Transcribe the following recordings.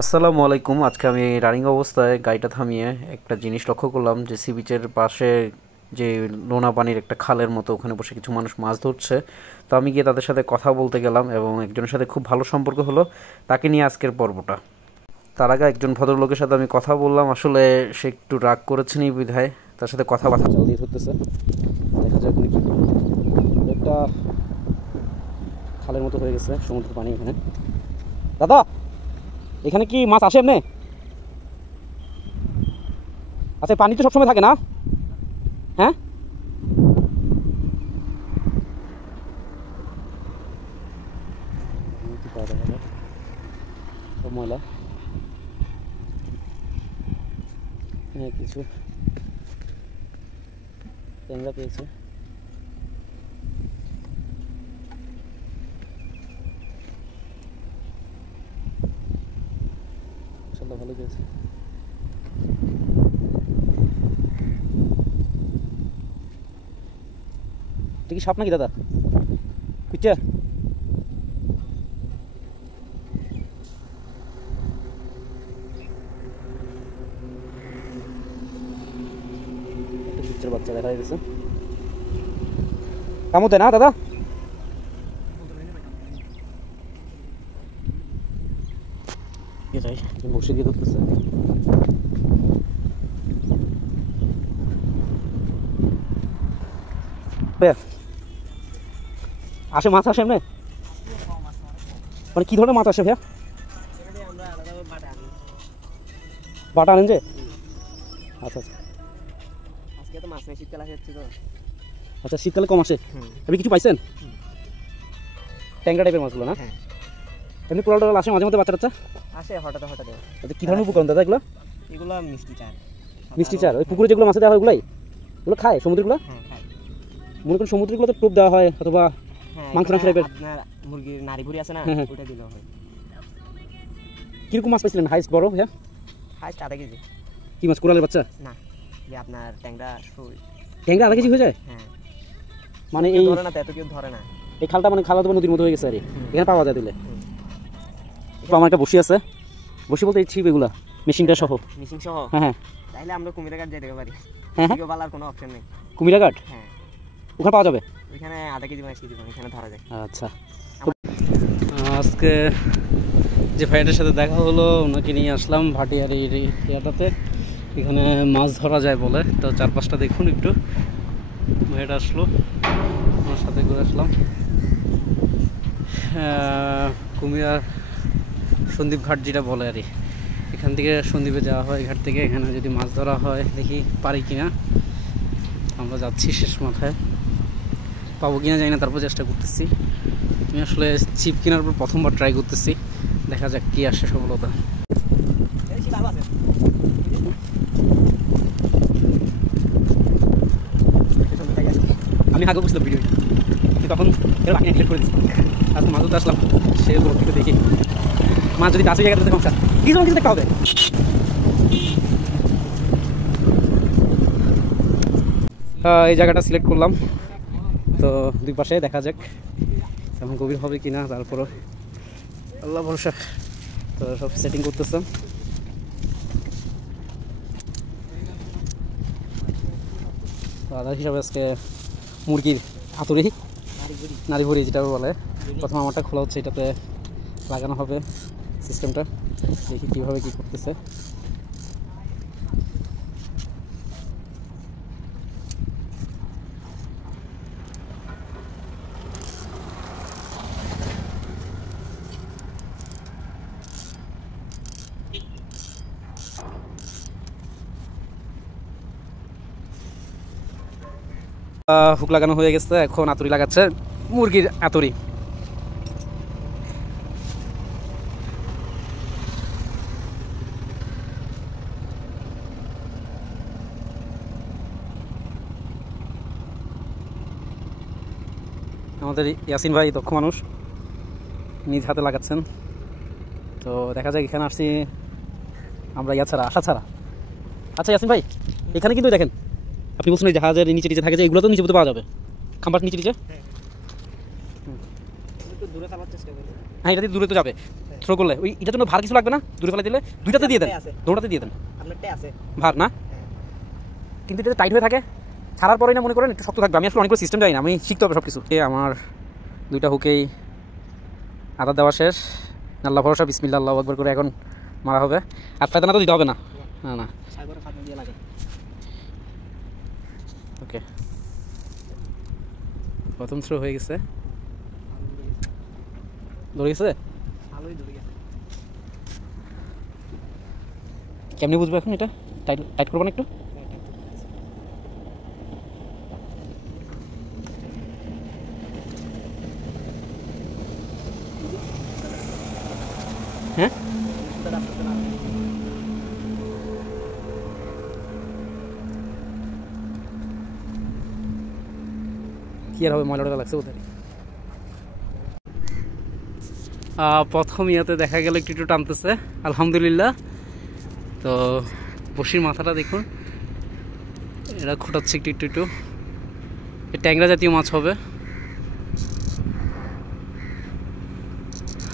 আসসালামু আলাইকুম। আজকে আমি রানিং অবস্থায় গাড়িটা থামিয়ে একটা জিনিস লক্ষ্য করলাম যে সি বিচের পাশে যে নোনা পানির একটা খালের মতো ওখানে বসে কিছু মানুষ মাছ ধরছে। তো আমি গিয়ে তাদের সাথে কথা বলতে গেলাম এবং একজনের সাথে খুব ভালো সম্পর্ক হলো, তাকে নিয়ে আজকের পর্বটা। তার আগে একজন ভদ্রলোকের সাথে আমি কথা বললাম, আসলে সে একটু রাগ করেছেন এই বিধায় তার সাথে কথা জাল দিয়ে ধরতেছে। দেখা যাক কি একটা খালের মতো হয়ে গেছে সমুদ্রের পানি। এখানে দাদা এখানে কি মাছ আসে এমনি? আচ্ছা, পানি তো সবসময় থাকে না? হ্যাঁ, সব ময়লা। হ্যাঁ, কিছু ট্যাংরা পেয়েছে। ভালো পেয়েছে। এটা কি সাপ নাকি দাদা? কুচা একটা বাচ্চা দেখা যাচ্ছে। কামড় দেয় না দাদা? বসে দিয়ে ধরতেছে। আসে মাছ আসে এমনি? মানে কি ধরনের মাছ আসে ভাইয়া? বাটা আনেন যে? আচ্ছা আচ্ছা, আজকে তো মাছ নেই, শীতকাল আসছে তো। আচ্ছা, শীতকালে কম আসে। আপনি কিছু পাইছেন? ট্যাংরা টাইপের মাছগুলো না? এমনি কোরাল টোরাল আসে মাঝে মধ্যে বাচ্চা টাচ্চা আসে হঠাৎ হঠাৎ। আচ্ছা, কি ধরনের উপকরণ দাদা এগুলো? এগুলো মিষ্টি চার। মিষ্টি চার? ওই পুকুরে যেগুলো মাছে দেওয়া হয় ওগুলাই? ওগুলো খায় সমুদ্রগুলো? হ্যাঁ খায়। মনে করেন সমুদ্রগুলো তো টোপ দেওয়া হয় অথবা মাংস টাংস টাইপের। আপনার মুরগির নাড়ি ভুড়ি আছে না, ওটা দিলে হয়। কিরকম মাছ পাইছিলেন হাইস্ট বড়? হ্যাঁ, হাইস্ট আধা কেজি। কি মাছ? কোরালের বাচ্চা না, যে আপনার ট্যাংরা শোল। ট্যাংরা আধা কেজি হয়ে যায়? হ্যাঁ, মানে এই ধরে না তো, এত কেউ ধরে না। এই খালটা মানে খালা তো নদীর মতো হয়ে গেছে আর এখানে পাওয়া যায় দিলে। আমার একটা বসি আছে। বসি বলতে এই ছিপ এগুলা মেশিনটা সহ? মেশিন সহ? হ্যাঁ হ্যাঁ। তাইলে আমরা কুমিরাঘাট যেতে পারি। হ্যাঁ হ্যাঁ, পালার কোনো অপশন নেই। কুমিরাঘাট? হ্যাঁ, ওখানে পাওয়া যাবে। ওইখানে আধা কেজি মাছ কেজি এখানে ধরা যায়। আচ্ছা, আজকে যে ভাইটার সাথে দেখা হলো ওনাকে নিয়ে আসলাম ভাটিয়ার এই ইয়াটাতে। এখানে মাছ ধরা যায় বলে, তো চারপাশটা দেখুন একটু। ভাইটা আসলো, ওনার সাথে ঘুরে আসলাম। কুমিরার সন্দ্বীপ ঘাট যেটা বলে আর এখান থেকে সন্দ্বীপে যাওয়া হয়। ঘাট থেকে এখানে যদি মাছ ধরা হয় দেখি পারি কিনা। আমরা যাচ্ছি শেষ মাথায়, পাবো কিনা জানি না, তারপর চেষ্টা করতেছি। আমি আসলে ছিপ কেনার পর প্রথমবার ট্রাই করতেছি, দেখা যাক কি আসে সফলতা। আমি আগে বুঝলাম ভিডিও, তখন ডিলিট করে দিচ্ছি। আজকে মাছ ধরতে আসলাম, সে দূর থেকে দেখি মাছ যদি কাছে জায়গাতে সমস্যা কিছু কিছু দেখতে হবে। এই জায়গাটা সিলেক্ট করলাম, তো দুই পাশে দেখা যাক এখন গভীর হবে কিনা, তারপরও আল্লাহ ভরসা। তো সব সেটিং করতেছে। আদার হিসাবে আজকে মুরগির হাতুড়ি, নাড়ি ভুড়ি যেটা বলে, প্রথম আমারটা খোলা হচ্ছে, এটাতে লাগানো হবে সিস্টেমটা। দেখি কীভাবে কী করতেছে। হুক লাগানো হয়ে গেছে, এখন আতুরি লাগাচ্ছে, মুরগির আতুরি। আমাদের ইয়াসিন ভাই দক্ষ মানুষ, নিজ হাতে লাগাচ্ছেন। তো দেখা যায় এখানে আসছি আমরা ছাড়া আশা ছাড়া। আচ্ছা ইয়াসিন ভাই, এখানে কিন্তু দেখেন আপনি বলছেন জাহাজের নিচে নিচে থাকে যে এগুলো তো নিচে পাওয়া যাবে, খাম্বার নিচে নিচে। হ্যাঁ এটা দিয়ে দূরে তো যাবে থ্রো করলে ওই এটার জন্য ভার কিছু লাগবে না দূরে ফেলে দিলে দুইটাতে দিয়ে দেন দৌড়াতে দিয়ে দেন ভার না কিন্তু এটা টাইট হয়ে থাকে ছাড়ার পরেই না মনে করেন একটু শক্ত থাকবে আমি আসলে অনেকগুলো সিস্টেম জানি না আমি শিখতে হবে সব কিছু আমার দুইটা হুকেই আদা দেওয়া শেষ আল্লাহ ভরসা বিসমিল্লাহ আল্লাহু আকবার করে এখন মারা হবে আর ফায়দানা তো দিতে হবে না না না ওকে প্রথম থ্রো হয়ে গেছে ধরে গেছে কেমনি বুঝবো এখন এটা টাইট টাইট করবো না একটু হ্যাঁ কি আর হবে ময়লাটা লাগছে কোথায় প্রথম ইয়াতে দেখা গেল একটু একটু টানতেছে আলহামদুলিল্লাহ তো বসির মাথাটা দেখুন এরা খোটাচ্ছে একটু একটু একটু ট্যাংরা জাতীয় মাছ হবে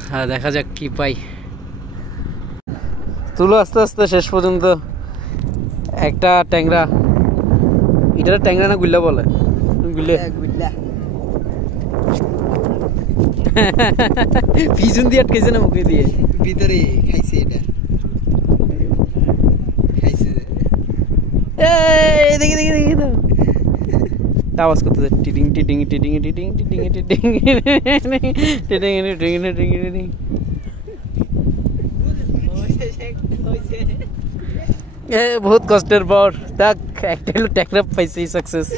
হ্যাঁ দেখা যাক কি পাই তুলো আস্তে আস্তে শেষ পর্যন্ত একটা ট্যাংরা এটা ট্যাংরা না গুল্লা বলে গুল্লা পিছন দিয়ে আটকেছে না মুখে দিয়ে ভিতরে খাইছে এটা খাইছে এই দেখি দেখি দেখি তো আওয়াজ করতেছে টিডিং টিডিং টিডিং টিডিং টিডিং টিডিং টিডিং টিডিং টিডিং টিডিং বহুত কষ্টের পর তাক একটা ট্যাকরা পাইছি সাকসেস